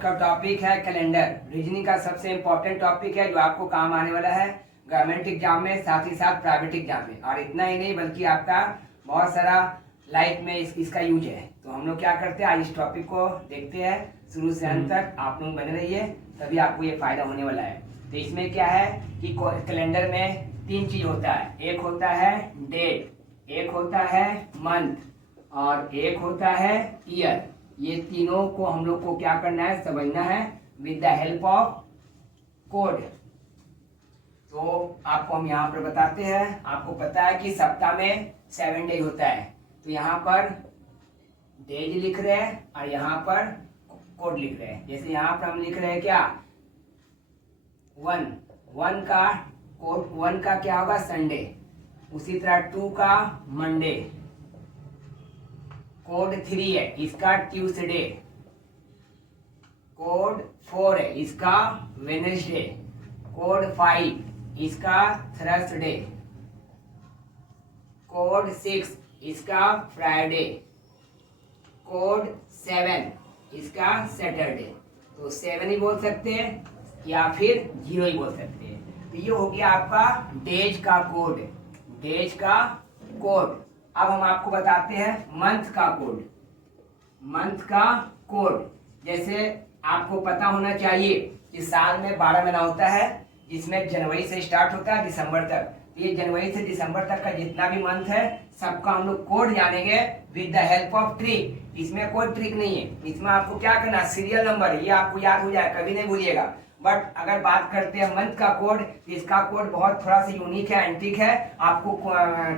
का टॉपिक है calendar. Reasoning का सबसे इम्पोर्टेंट टॉपिक है जो आपको काम आने वाला है गवर्नमेंट एग्जाम में, साथ ही साथ प्राइवेट एग्जाम में। और इतना ही नहीं बल्कि आपका बहुत सारा लाइफ में इसका यूज है। तो हम लोग क्या करते हैं, आज इस टॉपिक को देखते हैं शुरू से अंत तक। आप लोग बने रहिए, तभी आपको ये फायदा होने वाला है। तो इसमें क्या है कि कैलेंडर में 3 चीज होता है। एक होता है डेट, एक होता है मंथ और एक होता है ईयर। ये तीनों को हम लोग को क्या करना है, समझना है with the help of code. तो आपको हम यहाँ पर बताते हैं। आपको पता है कि सप्ताह में 7 डे होता है। तो यहाँ पर डेज लिख रहे हैं और यहाँ पर कोड लिख रहे हैं। जैसे यहाँ पर हम लिख रहे हैं क्या, 1 का कोड, 1 का क्या होगा संडे। उसी तरह 2 का मंडे, कोड 3 है इसका ट्यूसडे, कोड 4 है इसका वेडनेसडे, कोड 5 इसका थर्सडे, कोड 6 इसका फ्राइडे, कोड 7 इसका सैटरडे। तो 7 ही बोल सकते हैं या फिर 0 ही बोल सकते हैं। तो ये हो गया आपका डेज का कोड, डेज का कोड। अब हम आपको बताते हैं मंथ का कोड। मंथ का कोड जैसे आपको पता होना चाहिए कि साल में 12 महीना होता है, जिसमें जनवरी से स्टार्ट होता है दिसंबर तक। ये जनवरी से दिसंबर तक का जितना भी मंथ है सबका हम लोग कोड जानेंगे with the help of trick. इसमें कोई ट्रिक नहीं है, इसमें आपको क्या करना, सीरियल नंबर ये आपको याद हो जाए, कभी नहीं भूलिएगा। बट अगर बात करते हैं मंथ का कोड, इसका कोड बहुत थोड़ा सा यूनिक है, एंटीक है, आपको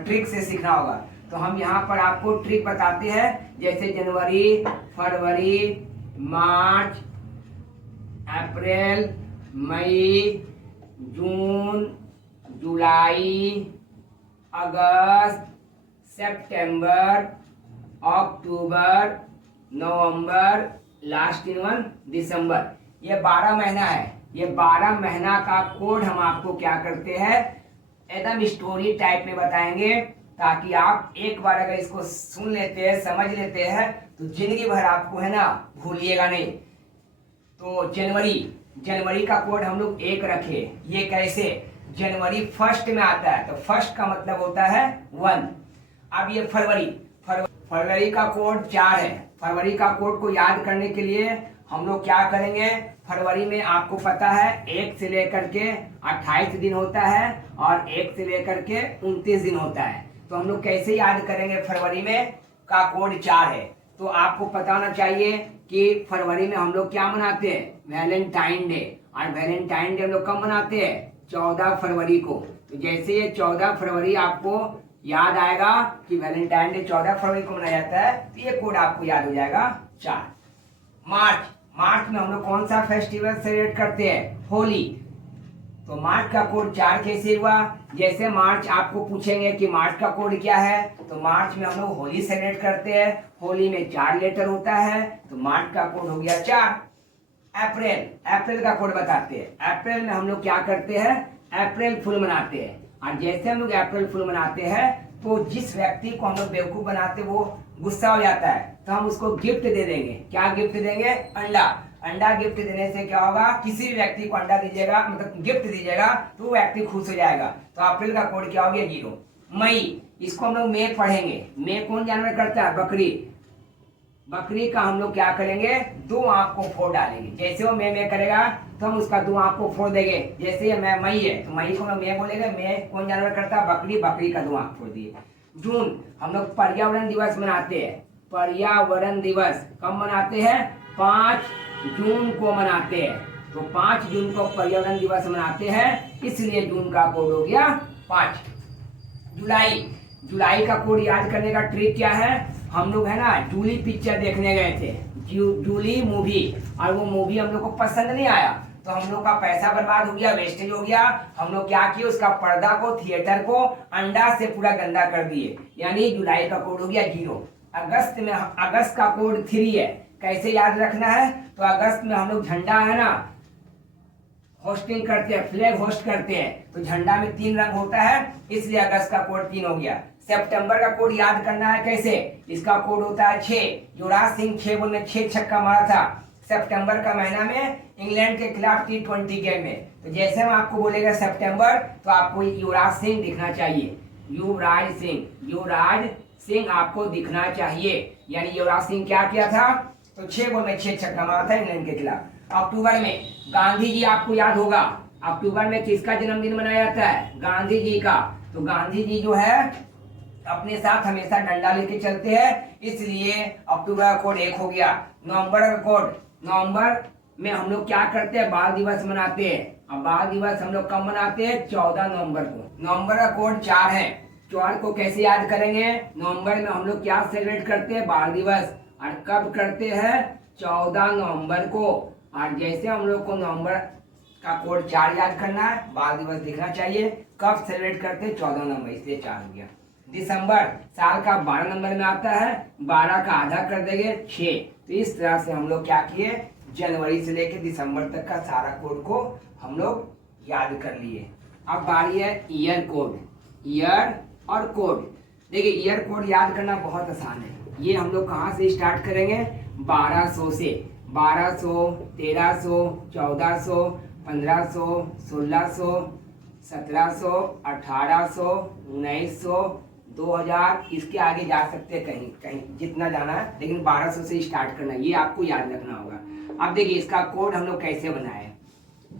ट्रिक से सीखना होगा। तो हम यहाँ पर आपको ट्रिक बताते हैं। जैसे जनवरी, फरवरी, मार्च, अप्रैल, मई, जून, जुलाई, अगस्त, सितंबर, अक्टूबर, नवंबर, लास्ट इन दिसंबर। ये 12 महीना है। ये 12 महीना का कोड हम आपको क्या करते हैं, एकदम स्टोरी टाइप में बताएंगे, ताकि आप एक बार अगर इसको सुन लेते हैं, समझ लेते हैं, तो जिंदगी भर आपको है ना भूलिएगा नहीं। तो जनवरी का कोड हम लोग 1 रखे। ये कैसे, जनवरी फर्स्ट में आता है, तो फर्स्ट का मतलब होता है 1। अब ये फरवरी का कोड 4 है। फरवरी का कोड को याद करने के लिए हम लोग क्या करेंगे, फरवरी में आपको पता है 1 से लेकर के 28 दिन होता है और 1 से लेकर के 29 दिन होता है। तो हम लोग कैसे याद करेंगे, फरवरी में का कोड 4 है। तो आपको पता होना चाहिए कि फरवरी में हम लोग क्या मनाते हैं, वैलेंटाइन डे। और वैलेंटाइन डे हम लोग कब मनाते हैं, 14 फरवरी को। तो जैसे ये 14 फरवरी आपको याद आएगा कि वैलेंटाइन डे 14 फरवरी को मनाया जाता है, तो ये कोड आपको याद हो जाएगा 4। मार्च में हम लोग कौन सा फेस्टिवल सेलिब्रेट करते हैं, होली। तो मार्च का कोड 4 कैसे हुआ, जैसे मार्च आपको पूछेंगे कि मार्च का कोड क्या है, तो मार्च में हम लोग होली सेलिब्रेट करते हैं। होली में 4 लेटर होता है, तो मार्च का कोड हो गया 4। अप्रैल का कोड बताते हैं। अप्रैल में हम लोग क्या करते हैं, अप्रैल फुल मनाते हैं। और जैसे हम लोग अप्रैल फुल मनाते हैं, तो जिस व्यक्ति को हम लोग बेवकूफ बनाते वो गुस्सा हो जाता है, तो हम उसको गिफ्ट दे देंगे। क्या गिफ्ट देंगे, अंडा। अंडा गिफ्ट देने से क्या होगा, किसी भी व्यक्ति को अंडा दीजिएगा, मतलब गिफ्ट दीजिएगा, तो वो व्यक्ति खुश हो जाएगा। तो अप्रैल का कोड क्या हो गया, 0। मई, इसको हम लोग मे पढ़ेंगे। मे कौन जानवर करता है, बकरी। बकरी का हम लोग क्या करेंगे, 2 आंख को फोड़ डालेंगे। जैसे वो मे करेगा तो हम उसका 2 आंख को फोड़ देंगे। जैसे ये मई है तो मई को हम मे बोलेंगे। मे कौन जानवर करता है, बकरी। बकरी का 2 आंख फोड़ दिए। जून, हम लोग पर्यावरण दिवस मनाते हैं। पर्यावरण दिवस कब मनाते हैं, 5 जून को मनाते हैं। तो 5 जून को पर्यावरण दिवस मनाते हैं, इसलिए जून का कोड हो गया 5। जुलाई का कोड याद करने का ट्रिक क्या है, हम लोग है ना जूली पिक्चर देखने गए थे, जूली मूवी, और वो मूवी हम लोग को पसंद नहीं आया, तो हम लोग का पैसा बर्बाद हो गया, वेस्टेज हो गया। हम लोग क्या किए, उसका पर्दा को, थिएटर को अंडा से पूरा गंदा कर दिए। यानी जुलाई का कोड हो गया 0। अगस्त का कोड 3 है। कैसे याद रखना है, तो अगस्त में हम लोग झंडा है ना होस्टिंग करते हैं, फ्लैग होस्ट करते हैं, तो झंडा में 3 रंग होता है, इसलिए अगस्त का कोड 3 हो गया। सितंबर का कोड याद करना है कैसे, इसका कोड होता है 6। युवराज सिंह 6 बॉल में 6 छक्का मारा था, सितंबर का महीना में इंग्लैंड के खिलाफ T20 गेम में। तो जैसे हम आपको बोलेगा सितंबर, तो आपको युवराज सिंह दिखना चाहिए। युवराज सिंह आपको दिखना चाहिए। यानी युवराज सिंह क्या किया था, तो 6 बॉल में 6 छक्का मारा था इंग्लैंड के खिलाफ। अक्टूबर में गांधी जी, आपको याद होगा अक्टूबर में किसका जन्मदिन मनाया जाता है, गांधी जी का। तो गांधी जी जो है अपने साथ हमेशा डंडा लेके चलते हैं, इसलिए अक्टूबर का कोड 1 हो गया। नवंबर का कोड, नवंबर में हम लोग क्या करते हैं, बाल दिवस मनाते हैं। अब बाल दिवस हम लोग कब मनाते हैं, 14 नवंबर को। नवंबर का कोड 4 है। 4 को कैसे याद करेंगे, नवंबर में हम लोग क्या सेलिब्रेट करते हैं, बाल दिवस। और कब करते हैं, 14 नवंबर को। और जैसे हम लोग को नवंबर का कोड 4 याद करना है, बाल दिवस दिखना चाहिए, कब सेलिब्रेट करते हैं, 14 नवंबर, इसलिए 4 हो गया। दिसंबर साल का 12 नंबर में आता है, 12 का आधा कर देंगे 6। तो इस तरह से हम लोग क्या किए, जनवरी से लेकर दिसंबर तक का सारा कोड को हम लोग याद कर लिए। अब बारी है ईयर कोड, ईयर और कोड। देखिए ईयर कोड याद करना बहुत आसान है। ये हम लोग कहाँ से स्टार्ट करेंगे, 1200 से। 1200, 1300, 1400, 1500, 1600, 1700, 1800, 1900, 2000, इसके आगे जा सकते हैं कहीं कहीं जितना जाना है, लेकिन 1200 से स्टार्ट करना है, ये आपको याद रखना होगा। अब देखिए इसका कोड हम लोग कैसे बनाए,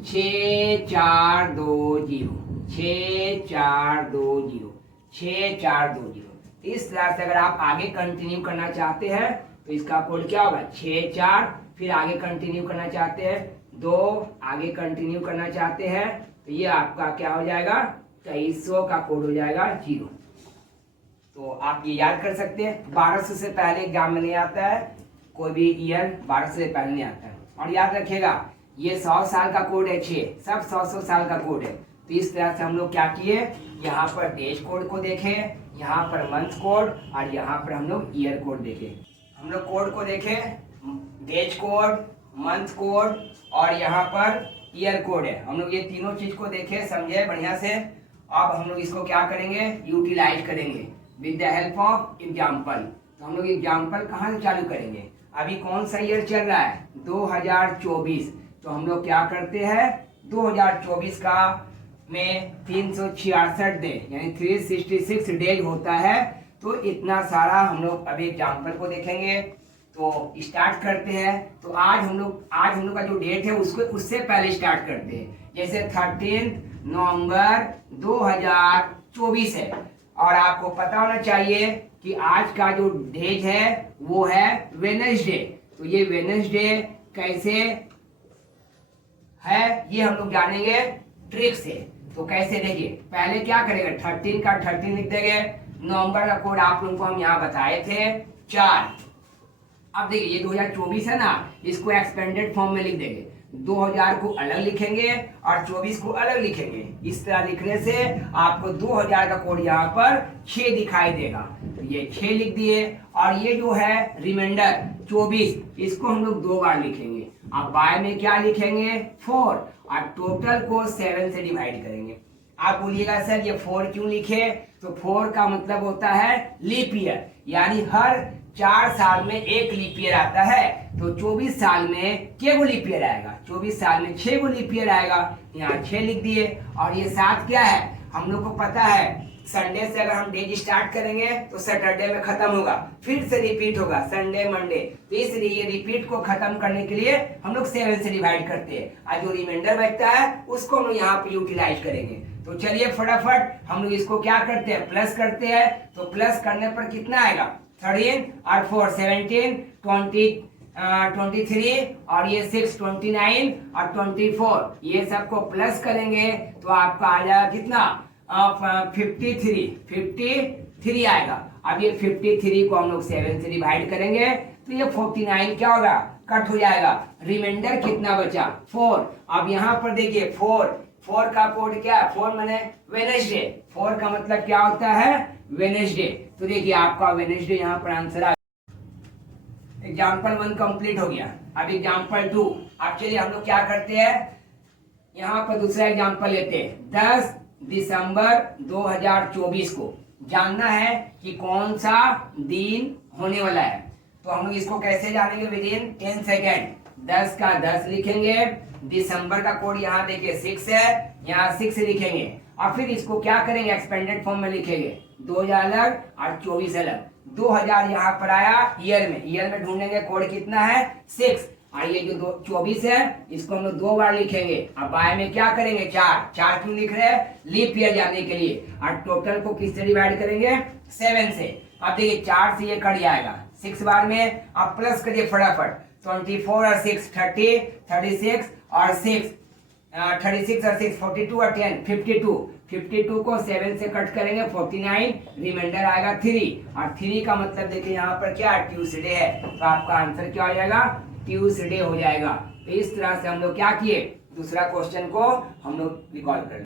6420, 6420, 6420। इस तरह से अगर आप आगे कंटिन्यू करना चाहते हैं तो इसका कोड क्या होगा, 64, फिर आगे कंटिन्यू करना चाहते हैं 2, आगे कंटिन्यू करना चाहते हैं तो ये आपका क्या हो जाएगा, 2300 का कोड हो जाएगा 0। तो आप ये याद कर सकते हैं। 1200 से पहले एग्जाम में नहीं आता है, कोई भी ईयर 1200 से पहले नहीं आता है। और याद रखिएगा ये 100 साल का कोड है, 6 सब 100 साल का कोड है। तो इस तरह से हम लोग क्या किए, यहाँ पर डेज कोड को देखे, यहाँ पर मंथ कोड, और यहाँ पर हम लोग ईयर कोड देखे। हम लोग कोड को देखे, डेज कोड, मंथ कोड और यहाँ पर ईयर कोड है। हम लोग ये तीनों चीज को देखे, समझे बढ़िया से। अब हम लोग इसको क्या करेंगे, यूटिलाइज करेंगे with the help of example. तो हम लोग एग्जाम्पल कहाँ से चालू करेंगे, अभी कौन सा ईयर चल रहा है, 2024। तो हम लोग क्या करते हैं, 2024 का में 366 दिन यानी 366 डेज होता है। तो इतना सारा हम लोग अभी एग्जाम्पल को देखेंगे। तो स्टार्ट करते हैं। तो आज हम लोग का जो डेट है उसको उससे पहले स्टार्ट करते हैं। जैसे 13 नवंबर 2024 है, और आपको पता होना चाहिए कि आज का जो डेट है वो है वेडनेसडे। तो ये वेडनेसडे कैसे है ये हम लोग जानेंगे ट्रिक से। तो कैसे, देखिए पहले क्या करेंगे, 13 का 13 लिख देंगे। नवंबर का कोड आप लोगों को हम यहाँ बताए थे 4। अब देखिए ये 2024 है ना, इसको एक्सपेंडेड फॉर्म में लिख देंगे। 2000 को अलग लिखेंगे और 24 को अलग लिखेंगे। इस तरह लिखने से आपको 2000 का कोड यहाँ पर 6 दिखाई देगा। तो ये 6 लिख दिए। और ये जो है रिमाइंडर 24, इसको हम लोग 2 बार लिखेंगे। अब बाय में क्या लिखेंगे, 4, और टोटल को 7 से डिवाइड करेंगे। आप बोलिएगा सर ये 4 क्यों लिखे, तो 4 का मतलब होता है लीप ईयर, यानी हर 4 साल में एक लीप ईयर आता है। तो 24 साल में क्या गो लीप ईयर आएगा, 24 साल में 6 गो लीप ईयर आएगा। यहाँ 6 लिख दिए। और ये 7 क्या है, हम लोग को पता है संडे से अगर हम डेज स्टार्ट करेंगे तो सैटरडे में खत्म होगा, फिर से रिपीट होगा संडे मंडे। तो इसलिए ये रिपीट को खत्म करने के लिए हम लोग 7 से डिवाइड करते हैं, और जो रिमाइंडर बचता है उसको हम लोग यहाँ पे यूटिलाइज करेंगे। तो चलिए फटाफट हम लोग इसको क्या करते हैं, प्लस करते हैं। तो प्लस करने पर कितना आएगा, 13 और 4 17, 23 और ये 6 29 और 24, ये सबको प्लस करेंगे तो आपका आ जाएगा कितना, 53 आएगा। अब ये 53 को हम लोग 7 से डिवाइड करेंगे तो ये 49 क्या होगा, कट हो जाएगा। रिमाइंडर कितना बचा, 4। अब यहाँ पर देखिए 4 का कोड क्या है, 4 माने वेडनेसडे। 4 का मतलब क्या होता है, वेडनेसडे। तो देखिए आपका वेडनेसडे यहाँ पर आंसर आ। एग्जाम्पल 1 कंप्लीट हो गया। अब एग्जाम्पल 2। अब चलिए हम लोग क्या करते हैं, यहाँ पर दूसरा एग्जाम्पल लेते हैं। 10 दिसंबर 2024 को जानना है कि कौन सा दिन होने वाला है। तो हम लोग इसको कैसे जानेंगे, विद इन 10 सेकेंड। 10 का 10 लिखेंगे। दिसंबर का कोड यहाँ देखिए 6 है, यहाँ 6 लिखेंगे और फिर इसको क्या करेंगे, एक्सपेंडेड फॉर्म में लिखेंगे। 2000 अलग और 24 अलग। 2000 यहाँ पर आया ईयर में ढूंढेंगे कोड कितना है 6, और ये जो 24 है इसको हम लोग 2 बार लिखेंगे। अब बाय में क्या करेंगे 4 क्यों लिख रहे हैं, लीप ईयर जाने के लिए। और टोटल को किससे डिवाइड करेंगे 7 से। अब देखिए 4 से ये कट जाएगा 6 बार में, अब प्लस करिए फटाफट। 24 और 6 30, 36 और 6 36 और 6 42 और 10 52। 52 को 7 से कट करेंगे 49, रिमाइंडर आएगा 3, और 3 का मतलब देखिए यहाँ पर क्या है ट्यूसडे है, तो आपका आंसर क्या हो जाएगा ट्यूसडे हो जाएगा। तो इस तरह से हम लोग क्या किए, दूसरा क्वेश्चन को हम लोग रिकॉल कर